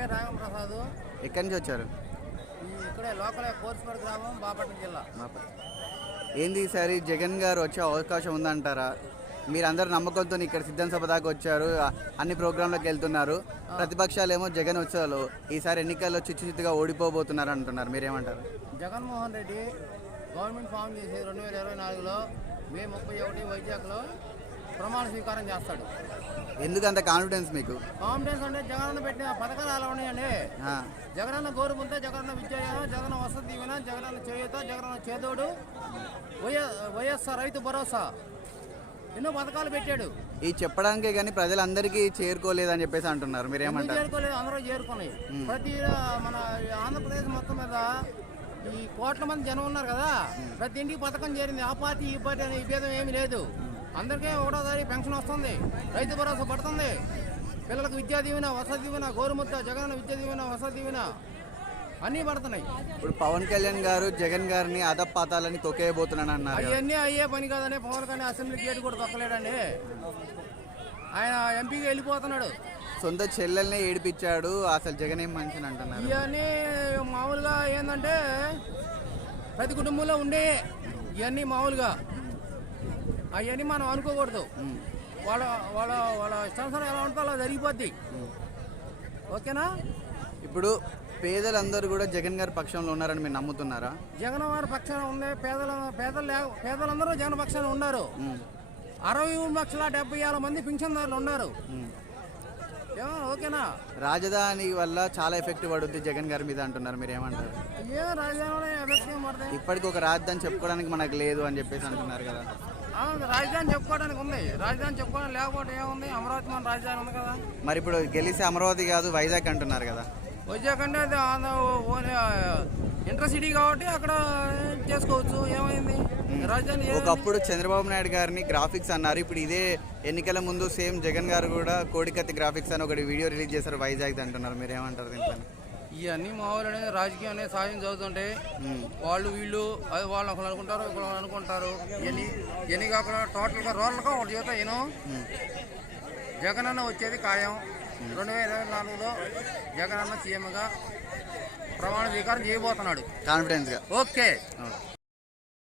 పేరు రాగంప్రసాద్ ఎక్కడి నుంచి వచ్చారు ఇక్కడే లోకల్ కోర్సుపేట గ్రామం బాపట్న జిల్లా ఏంది ఈసారి జగన్ గారు వచ్చే అవకాశం ఉందంటారా మీరందరూ నమ్మకంతో ఇక్కడ సిద్ధం సభ దాకా వచ్చారు అన్ని ప్రోగ్రాంలకు వెళ్తున్నారు ప్రతిపక్షాలు ఏమో జగన్ వచ్చారు ఈసారి ఎన్నికల్లో చిత్తుగా ఓడిపోబోతున్నారు అంటున్నారు మీరేమంటారు జగన్మోహన్ రెడ్డి గవర్నమెంట్ ఫామ్ చేసి రెండు వేల ఇరవై నాలుగులో మే ముప్పై ఒకటి వైజాగ్లో ప్రమాణ స్వీకారం చేస్తాడు ఎందుకు అంత కాన్ఫిడెన్స్ మీకు కాన్ఫిడెన్స్ అంటే జగనన్న పెట్టిన పథకాలు అలా ఉన్నాయండి జగనన్న కోరుకుంటే జగనన్న విద్యాయనం జగన్ వసతి వినా జగనన్న చేయూత జగనన్న చేదోడు వైఎస్ వైఎస్ఆర్ రైతు భరోసా ఎన్నో పథకాలు పెట్టాడు ఇది చెప్పడానికే కానీ ప్రజలందరికీ చేరుకోలేదని చెప్పేసి అంటున్నారు మీరు ఏమంటారు చేరుకోలేదు అందరూ చేరుకున్నాయి ప్రతి మన ఆంధ్రప్రదేశ్ మొత్తం మీద ఈ కోట్ల మంది జనం ఉన్నారు కదా ప్రతి ఇంటికి పథకం చేరింది ఆ పార్టీ ఈ పార్టీ అనే విభేదం ఏమీ లేదు అందరికీ ఒకటోసారి పెన్షన్ వస్తుంది రైతు భరోసా పడుతుంది పిల్లలకు విద్యా దీవెన వసతి దీవెన గోరుముద్ద జగన్ విద్యా దీవెన వసతి దీవెన అన్నీ పడుతున్నాయి ఇప్పుడు పవన్ కళ్యాణ్ గారు జగన్ గారిని అదపాతాలని తొక్కేయబోతున్నాను అన్నారు అవన్నీ అయ్యే పని కాదని పవన్ కళ్యాణ్ అసెంబ్లీ గేట్ కూడా తొక్కలేడండి ఆయన ఎంపీగా వెళ్ళిపోతున్నాడు సొంత చెల్లెల్ని ఏడిపించాడు అసలు జగన్ ఏం మనిషిని అంటున్నారు ఇవన్నీ మామూలుగా ఏంటంటే ప్రతి కుటుంబంలో ఉండే ఇవన్నీ మామూలుగా అవన్నీ మనం అనుకోకూడదు వాళ్ళ వాళ్ళ వాళ్ళ ఇష్టానుసారం ఎలా ఉంటుందో అలా జరిగిపోద్ది ఓకేనా ఇప్పుడు పేదలందరూ కూడా జగన్ గారి పక్షంలో ఉన్నారని మీరు నమ్ముతున్నారా జగన్ వారి పక్షాన ఉంది పేదల పేదలు పేదలందరూ జగన్ పక్షాన ఉన్నారు అరవై మూడు లక్షల డెబ్బై ఆరు మంది పింఛన్దారులు ఉన్నారు ఓకేనా రాజధాని వల్ల చాలా ఎఫెక్ట్ పడుద్ది జగన్ గారి మీద అంటున్నారు మీరు ఏమంటారు ఏ రాజధాని ఇప్పటికి ఒక రాజధాని చెప్పుకోవడానికి మనకు లేదు అని చెప్పేసి అంటున్నారు కదా రాజధాని చెప్పుకోవడానికి ఉంది రాజధాని చెప్పుకోవడం లేకపోతే ఏముంది అమరావతి మన రాజధాని ఉంది కదా మరి ఇప్పుడు గెలిస్తే అమరావతి కాదు వైజాగ్ అంటున్నారు కదా వైజాగ్ అంటే ఇంటర్సిటీ కాబట్టి అక్కడ చేసుకోవచ్చు ఏమైంది రాజధాని ఒకప్పుడు చంద్రబాబు నాయుడు గారిని గ్రాఫిక్స్ అన్నారు ఇప్పుడు ఇదే ఎన్నికల ముందు సేమ్ జగన్ గారు కూడా కోడికత్తి గ్రాఫిక్స్ అని ఒకటి వీడియో రిలీజ్ చేశారు వైజాగ్ అంటున్నారు మీరు ఏమంటారు దీంట్లో ఇవన్నీ మా అనేది రాజకీయం అనేది సాయం చదువుతుంటే వాళ్ళు వీళ్ళు అది వాళ్ళు ఒకళ్ళు అనుకుంటారు ఒకరు అనుకుంటారు ఎన్ని కాకుండా టోటల్గా రోడ్లుగా ఒకటి యువత నేను జగన్ అన్న వచ్చేది ఖాయం రెండు వేల ఇరవై నాలుగులో జగన్ అన్న సీఎంగా ప్రమాణ స్వీకారం చేయబోతున్నాడు కాన్ఫిడెన్స్గా ఓకే